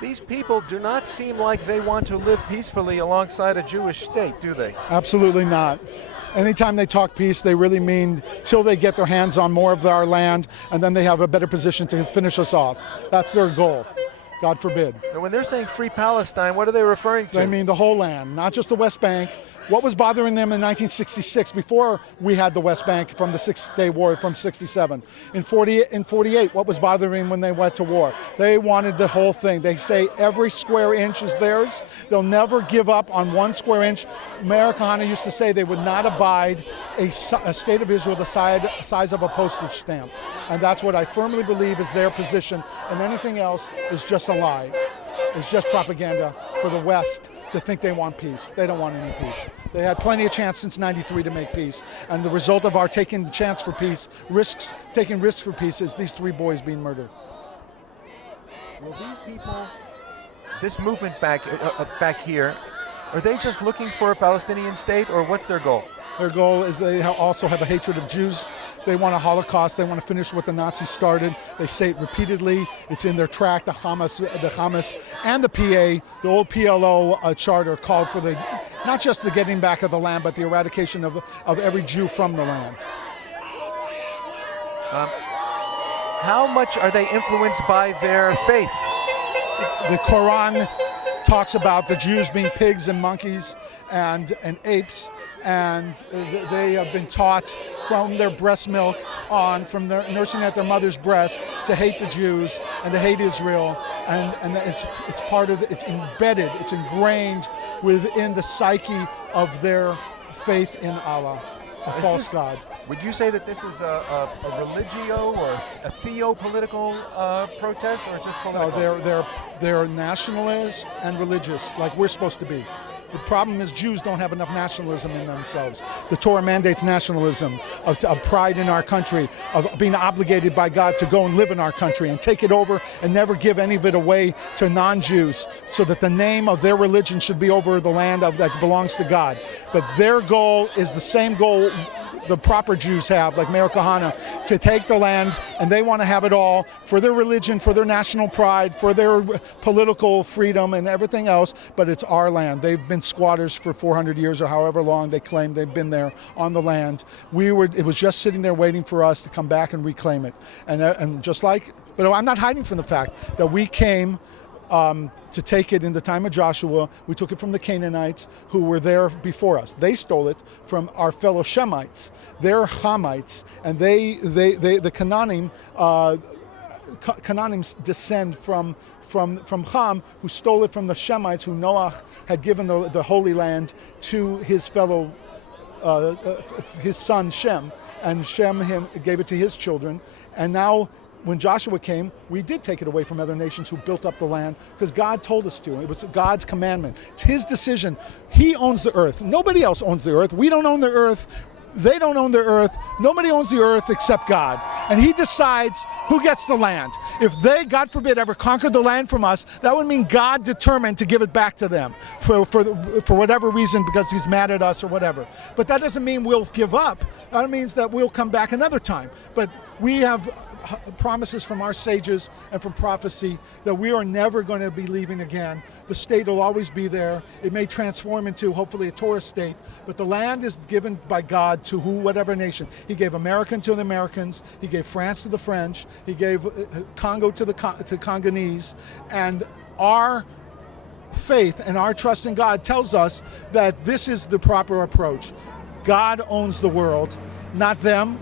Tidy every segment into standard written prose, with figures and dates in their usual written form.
These people do not seem like they want to live peacefully alongside a Jewish state, do they? Absolutely not. Anytime they talk peace, they really mean till they get their hands on more of our land, and then they have a better position to finish us off. That's their goal. God forbid. Now, when they're saying free Palestine, what are they referring to? They mean the whole land, not just the West Bank. What was bothering them in 1966, before we had the West Bank from the Six-Day War from 67? In 48, what was bothering when they went to war? They wanted the whole thing. They say every square inch is theirs. They'll never give up on 1 square inch. Americana used to say they would not abide a state of Israel the size of a postage stamp. And that's what I firmly believe is their position, and anything else is just a lie. It's just propaganda for the West to think they want peace. They don't want any peace. They had plenty of chance since '93 to make peace, and the result of our taking the chance for peace, taking risks for peace, is these 3 boys being murdered. Well, these people, this movement back here, are they just looking for a Palestinian state, or what's their goal? Their goal is they also have a hatred of Jews. They want a Holocaust. They want to finish what the Nazis started. They say it repeatedly. It's in their tract. The Hamas and the PA, the old PLO charter, called for not just the getting back of the land, but the eradication of every Jew from the land. How much are they influenced by their faith? The Quran talks about the Jews being pigs and monkeys and apes, and they have been taught from their breast milk on, from their nursing at their mother's breast, to hate the Jews and to hate Israel, and it's part of it's embedded, it's ingrained within the psyche of their faith in Allah, a false god. Would you say that this is a religio or a theo-political protest, or just political? No, they're nationalist and religious, like we're supposed to be. The problem is Jews don't have enough nationalism in themselves. The Torah mandates nationalism, of pride in our country, of being obligated by God to go and live in our country and take it over and never give any of it away to non-Jews, so that the name of their religion should be over the land that belongs to God. But their goal is the same goal the proper Jews have, like Meir Kahane, to take the land, and they want to have it all for their religion, for their national pride, for their political freedom and everything else, but it's our land. They've been squatters for 400 years or however long they claim they've been there on the land. It was just sitting there waiting for us to come back and reclaim it. And just like, but I'm not hiding from the fact that we came to take it in the time of Joshua. We took it from the Canaanites who were there before us. They stole it from our fellow Shemites. They're Hamites, and the Canaanim descend from Ham, who stole it from the Shemites, who Noah had given the Holy Land to his fellow, his son Shem, and Shem gave it to his children. And now, when Joshua came, we did take it away from other nations who built up the land, because God told us to. It was God's commandment. It's his decision. He owns the earth. Nobody else owns the earth. We don't own the earth. They don't own the earth. Nobody owns the earth except God. And he decides who gets the land. If they, God forbid, ever conquered the land from us, that would mean God determined to give it back to them for whatever reason, because he's mad at us or whatever. But that doesn't mean we'll give up. That means that we'll come back another time. But we have promises from our sages and from prophecy that we are never going to be leaving again. The state will always be there. It may transform into hopefully a Torah state, but the land is given by God to whatever nation. He gave America to the Americans. He gave France to the French. He gave Congo to Congolese. And our faith and our trust in God tells us that this is the proper approach. God owns the world, not them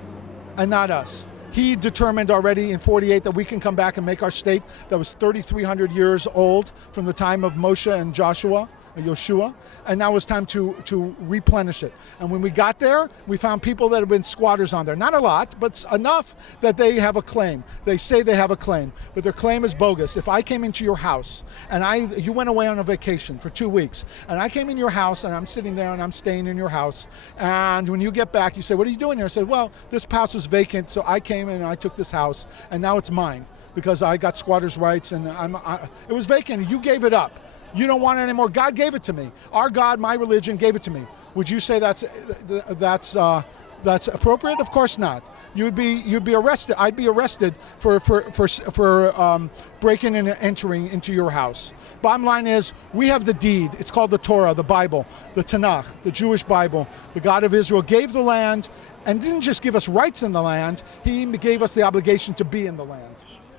and not us. He determined already in 48 that we can come back and make our state that was 3,300 years old from the time of Moshe and Joshua, and now it's time to replenish it. And when we got there, we found people that have been squatters on there. Not a lot, but enough that they have a claim. They say they have a claim, but their claim is bogus. If I came into your house and you went away on a vacation for 2 weeks, and I came in your house and I'm sitting there and I'm staying in your house, and when you get back, you say, "What are you doing here?" I said, "Well, this house was vacant, so I came in and I took this house, and now it's mine because I got squatters' rights, and it was vacant. You gave it up. You don't want it anymore. God gave it to me. Our God, my religion, gave it to me." Would you say that's that's appropriate? Of course not. You'd be arrested. I'd be arrested for breaking and entering into your house. Bottom line is, we have the deed. It's called the Torah, the Bible, the Tanakh, the Jewish Bible. The God of Israel gave the land, and didn't just give us rights in the land. He gave us the obligation to be in the land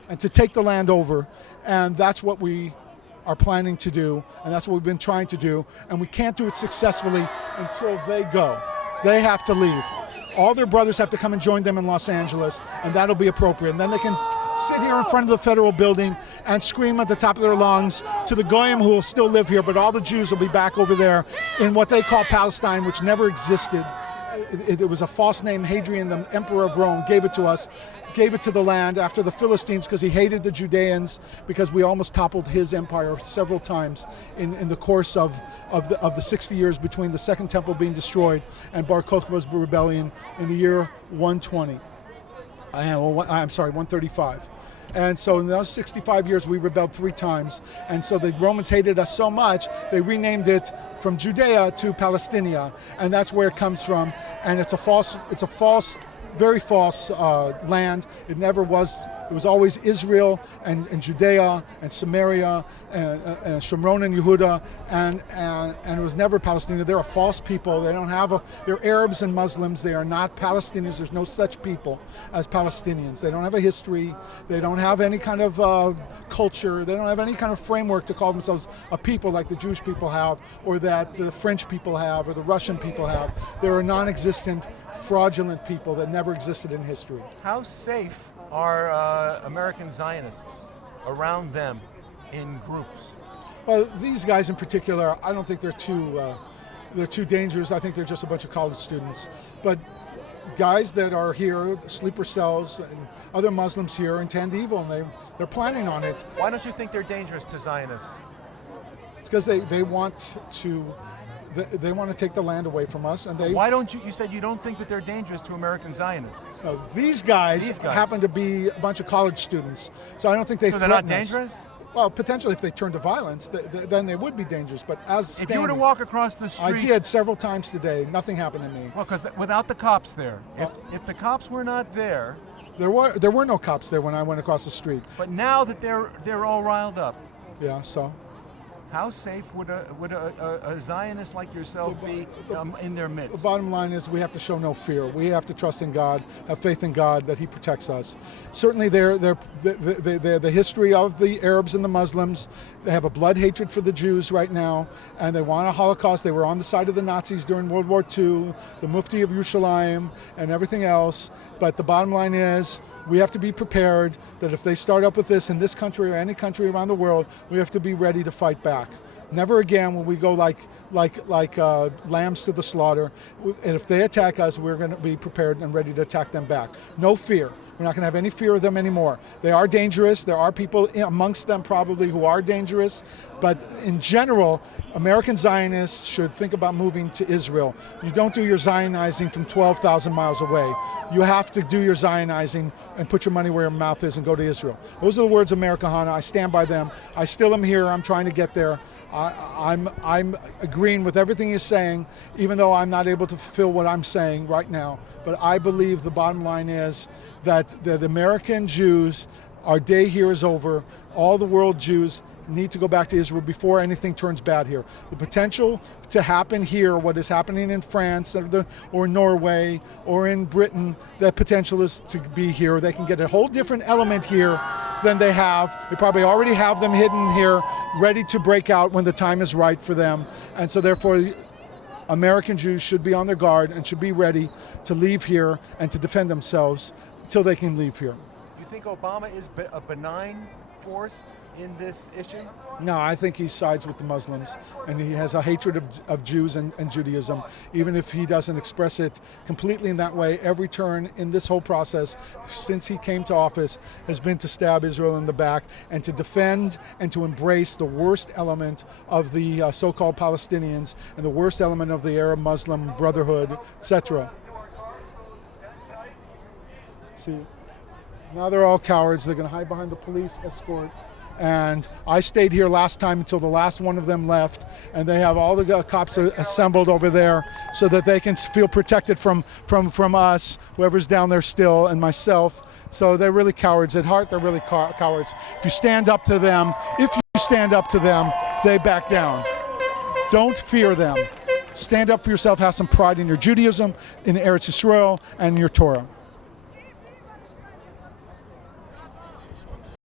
and to take the land over. And that's what we are planning to do, and that's what we've been trying to do. And we can't do it successfully until they go. They have to leave. All their brothers have to come and join them in Los Angeles, and that'll be appropriate. And then they can sit here in front of the federal building and scream at the top of their lungs to the Goyim who will still live here, but all the Jews will be back over there in what they call Palestine, which never existed. It was a false name. Hadrian, the emperor of Rome, gave it to us, gave it to the land after the Philistines because he hated the Judeans, because we almost toppled his empire several times in the course of the 60 years between the Second Temple being destroyed and Bar Kokhba's rebellion in the year 120. I'm sorry, 135. And so in those 65 years, we rebelled 3 times. And so the Romans hated us so much, they renamed it from Judea to Palestinia. And that's where it comes from. And it's a false, very false land. It never was. It was always Israel and Judea and Samaria and Shomron and Yehuda, and it was never Palestine. They're a false people. They don't have they're Arabs and Muslims. They are not Palestinians. There's no such people as Palestinians. They don't have a history. They don't have any kind of culture. They don't have any kind of framework to call themselves a people like the Jewish people have, or that the French people have, or the Russian people have. They're a non-existent, fraudulent people that never existed in history. How safe are American Zionists around them in groups? Well, these guys in particular, I don't think they're too dangerous. I think they're just a bunch of college students. But guys that are here, sleeper cells, and other Muslims here intend evil, and they're planning on it. Why don't you think they're dangerous to Zionists? It's because they want to. They want to take the land away from us, and they. Why don't you? You said you don't think that they're dangerous to American Zionists. These guys happen to be a bunch of college students, so I don't think they. So they're not dangerous? Well, potentially, if they turn to violence, then they would be dangerous. But as if you were to walk across the street, I did several times today. Nothing happened to me. Well, because without the cops there, if the cops were not there, there were no cops there when I went across the street. But now that they're all riled up. Yeah. So. How safe would a Zionist like yourself be in their midst? The bottom line is we have to show no fear. We have to trust in God, have faith in God that He protects us. Certainly they're the history of the Arabs and the Muslims. They have a blood hatred for the Jews right now, and they want a Holocaust. They were on the side of the Nazis during World War II, the Mufti of Yerushalayim, and everything else. But the bottom line is, we have to be prepared that if they start up with this in this country or any country around the world, we have to be ready to fight back. Never again will we go like lambs to the slaughter. And if they attack us, we're going to be prepared and ready to attack them back. No fear. We're not going to have any fear of them anymore. They are dangerous. There are people amongst them probably who are dangerous. But in general, American Zionists should think about moving to Israel. You don't do your Zionizing from 12,000 miles away. You have to do your Zionizing and put your money where your mouth is and go to Israel. Those are the words of America Hana. I stand by them. I still am here. I'm trying to get there. I'm agreeing with everything he's saying, even though I'm not able to fulfill what I'm saying right now. But I believe the bottom line is that the American Jews, our day here is over. All the world Jews need to go back to Israel before anything turns bad here. The potential to happen here, what is happening in France or Norway or in Britain, that potential is to be here. They can get a whole different element here than they have. They probably already have them hidden here, ready to break out when the time is right for them. And so therefore, American Jews should be on their guard and should be ready to leave here and to defend themselves till they can leave here. You think Obama is a benign force in this issue? No, I think he sides with the Muslims, and he has a hatred of Jews and Judaism, even if he doesn't express it completely in that way. Every turn in this whole process, since he came to office, has been to stab Israel in the back and to defend and to embrace the worst element of the so-called Palestinians and the worst element of the Arab-Muslim Brotherhood, etc. See, now they're all cowards. They're going to hide behind the police escort. And I stayed here last time until the last one of them left, and they have all the cops assembled over there so that they can feel protected from us, whoever's down there still, and myself. So they're really cowards at heart. They're really cowards. If you stand up to them, they back down. Don't fear them. Stand up for yourself. Have some pride in your Judaism, in Eretz Yisrael, and in your Torah.